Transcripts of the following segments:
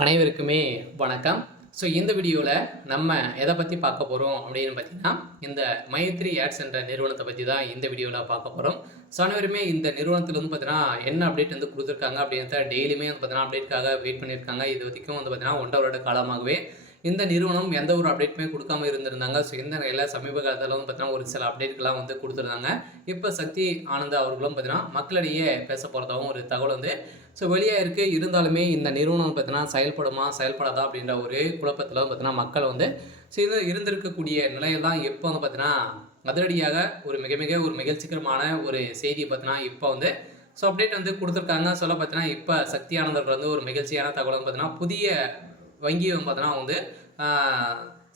அனைவருக்குமே வணக்கம். ஸோ இந்த வீடியோவில் நம்ம எதை பற்றி பார்க்க போகிறோம் அப்படின்னு பார்த்தீங்கன்னா, இந்த மைத்ரி ஆட்ஸ் என்ற நிறுவனத்தை பற்றி தான் இந்த வீடியோவில் பார்க்க போகிறோம். ஸோ அனைவருமே இந்த நிறுவனத்தில் வந்து பார்த்தீங்கன்னா என்ன அப்டேட் வந்து கொடுத்துருக்காங்க அப்படின்றத டெய்லியுமே வந்து பார்த்தீங்கன்னா அப்டேட்டுக்காக வெயிட் பண்ணியிருக்காங்க. இது வரைக்கும் வந்து பார்த்தீங்கன்னா 1.5 வருட காலமாகவே இந்த நிறுவனம் எந்த ஒரு அப்டேட்டுமே கொடுக்காம இருந்திருந்தாங்க. ஸோ இந்த நிலையில் சமீப காலத்தில் வந்து பார்த்தீங்கன்னா ஒரு சில அப்டேட்கள்லாம் வந்து கொடுத்துருந்தாங்க. இப்போ சக்தி ஆனந்த் அவர்களும் பார்த்தீங்கன்னா மக்களிடையே பேச போகிறதாகவும் ஒரு தகவல் வந்து வெளியே இருக்குது. இருந்தாலுமே இந்த நிறுவனம் பார்த்தீங்கன்னா செயல்படுமா செயல்படாதா அப்படின்ற ஒரு குழப்பத்தில் வந்து பார்த்தீங்கன்னா மக்கள் வந்து இது இருந்திருக்கக்கூடிய நிலையில் தான் இப்போ வந்து பார்த்தீங்கன்னா அதிரடியாக ஒரு ஒரு மகிழ்ச்சிகரமான ஒரு செய்தியை பார்த்தீங்கன்னா இப்போ வந்து அப்டேட் வந்து கொடுத்துருக்காங்க. பார்த்தீங்கன்னா இப்போ சக்தி ஆனந்தர்கள் வந்து ஒரு மகிழ்ச்சியான தகவல் வந்து பார்த்தீங்கன்னா புதிய வங்கி வந்து பார்த்தீங்கன்னா வந்து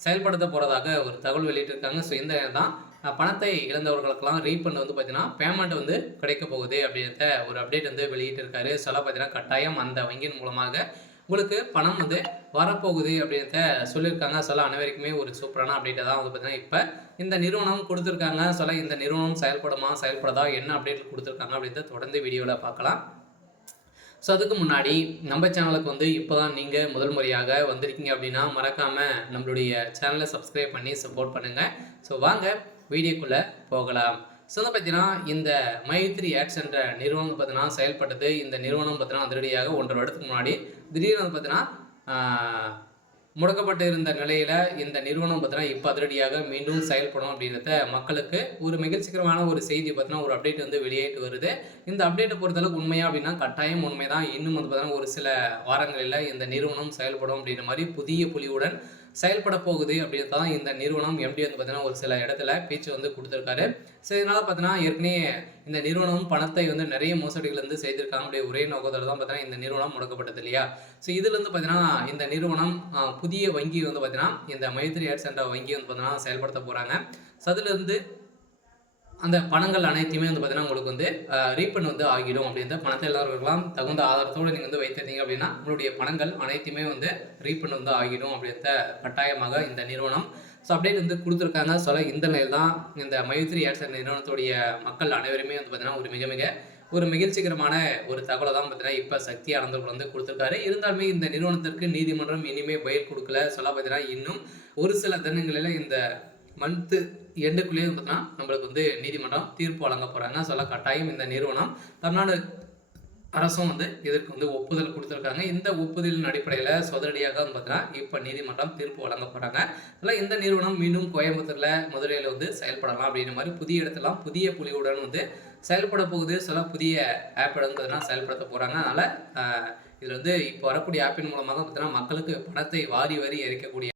செயல்படுத்த போகிறதாக ஒரு தகவல் வெளியிட்டிருக்காங்க. இந்த தான் பணத்தை இழந்தவர்களுக்கெல்லாம் ரீஃபண்ட் வந்து பார்த்தீங்கன்னா பேமெண்ட் வந்து கிடைக்க போகுது அப்படின்றத ஒரு அப்டேட் வந்து வெளியிட்டிருக்காரு. பார்த்தீங்கன்னா கட்டாயம் அந்த வங்கியின் மூலமாக உங்களுக்கு பணம் வந்து வரப்போகுது அப்படின்றத சொல்லியிருக்காங்க. அனைவருக்குமே ஒரு சூப்பரான அப்டேட்டை தான் வந்து பார்த்தீங்கன்னா இப்போ இந்த நிறுவனம் கொடுத்துருக்காங்க. இந்த நிறுவனம் செயல்படுமா செயல்படாதா என்ன அப்டேட் கொடுத்துருக்காங்க அப்படின்றத தொடர்ந்து வீடியோவில் பார்க்கலாம். அதுக்கு முன்னாடி நம்ம சேனலுக்கு வந்து இப்போ தான் நீங்கள் முதல் முறையாக வந்திருக்கீங்க அப்படின்னா மறக்காமல் நம்மளுடைய சேனலை சப்ஸ்கிரைப் பண்ணி சப்போர்ட் பண்ணுங்கள். வாங்க வீடியோக்குள்ளே போகலாம். பார்த்தீங்கன்னா இந்த மைத்ரி ஆட்ஸ் என்ற நிறுவனம் பார்த்தீங்கன்னா செயல்பட்டது. இந்த நிறுவனம் பார்த்தீங்கன்னா அதிரடியாக 1.5 வருடத்துக்கு முன்னாடி திடீர்னு பார்த்தீங்கன்னா முடக்கப்பட்டு இருந்த நிலையில் இந்த நிறுவனம் பார்த்தீங்கன்னா இப்போ அதிரடியாக மீண்டும் செயல்படும் அப்படின்றத மக்களுக்கு ஒரு மகிழ்ச்சிகரமான ஒரு செய்தி பார்த்தீங்கன்னா ஒரு அப்டேட் வந்து வெளியிட்டு வருது. இந்த அப்டேட்டை பொறுத்தளவுக்கு உண்மையா அப்படின்னா கட்டாயம் உண்மைதான். இன்னும் வந்து பார்த்தீங்கன்னா ஒரு சில வாரங்களில் இந்த நிறுவனம் செயல்படும் அப்படின்ற மாதிரி புதிய புலியுடன் செயல்பட போகுது அப்படின்னு தான் இந்த நிறுவனம் எம்டி வந்து பார்த்தீங்கன்னா ஒரு சில இடத்துல பேச்சு வந்து கொடுத்துருக்காரு. இதனால் பார்த்தீங்கன்னா ஏற்கனவே இந்த நிறுவனம் பணத்தை வந்து நிறைய மோசடிகள் வந்து செய்திருக்காங்க. அப்படியே ஒரே நோக்கத்தில் தான் பார்த்தீங்கன்னா இந்த நிறுவனம் முடக்கப்பட்டது இல்லையா. இதுலேருந்து பார்த்தீங்கன்னா இந்த நிறுவனம் புதிய வங்கி வந்து பார்த்தீங்கன்னா இந்த மைத்ரி ஆட்ஸ் என்ற வங்கி வந்து பார்த்தீங்கன்னா செயல்படுத்த போகிறாங்க. அதுலேருந்து அந்த பணங்கள் அனைத்தையுமே வந்து பார்த்தீங்கன்னா உங்களுக்கு வந்து ரீஃபண்ட் வந்து ஆகிடும். அப்படின்ற பணத்தை எல்லாருக்கெல்லாம் தகுந்த ஆதாரத்தோடு நீங்கள் வந்து வைத்திருந்தீங்க அப்படின்னா உங்களுடைய பணங்கள் அனைத்தையுமே வந்து ரீஃபண்ட் வந்து ஆகிடும் அப்படின்ற கட்டாயமாக இந்த நிறுவனம் அப்டேட் வந்து கொடுத்துருக்காங்க. இந்த நிலையில் தான் இந்த மைத்ரி ஆட்ஸ் நிறுவனத்துடைய மக்கள் அனைவருமே வந்து பார்த்தீங்கன்னா ஒரு மகிழ்ச்சிகரமான ஒரு தகவலை தான் பார்த்தீங்கன்னா இப்போ சக்தி ஆனந்தர்கள் வந்து கொடுத்துருக்காரு. இருந்தாலுமே இந்த நிறுவனத்திற்கு நீதிமன்றம் இனிமே பயிர் கொடுக்கல. பார்த்தீங்கன்னா இன்னும் ஒரு சில தினங்களில் இந்த மந்த்து எண்டுக்குள்ளேயே பார்த்தீங்கன்னா நம்மளுக்கு வந்து நீதிமன்றம் தீர்ப்பு வழங்க போகிறாங்க. கட்டாயம் இந்த நிறுவனம் தமிழ்நாடு அரசும் வந்து இதற்கு வந்து ஒப்புதல் கொடுத்துருக்காங்க. இந்த ஒப்புதலின் அடிப்படையில் சொதரடியாக வந்து பார்த்தீங்கன்னா இப்போ நீதிமன்றம் தீர்ப்பு வழங்க போகிறாங்க. இந்த நிறுவனம் மீண்டும் கோயம்புத்தூரில் மதுரையில் வந்து செயல்படலாம் அப்படின்ற மாதிரி புதிய இடத்துலாம் புதிய புலியுடன் வந்து செயல்பட போகுது. புதிய ஆப் வந்து பார்த்தீங்கன்னா செயல்படுத்த போகிறாங்க. அதனால் இதில் வந்து இப்போ வரக்கூடிய ஆப்பின் மூலமாக பார்த்தீங்கன்னா மக்களுக்கு பணத்தை வாரி இறைக்கக்கூடிய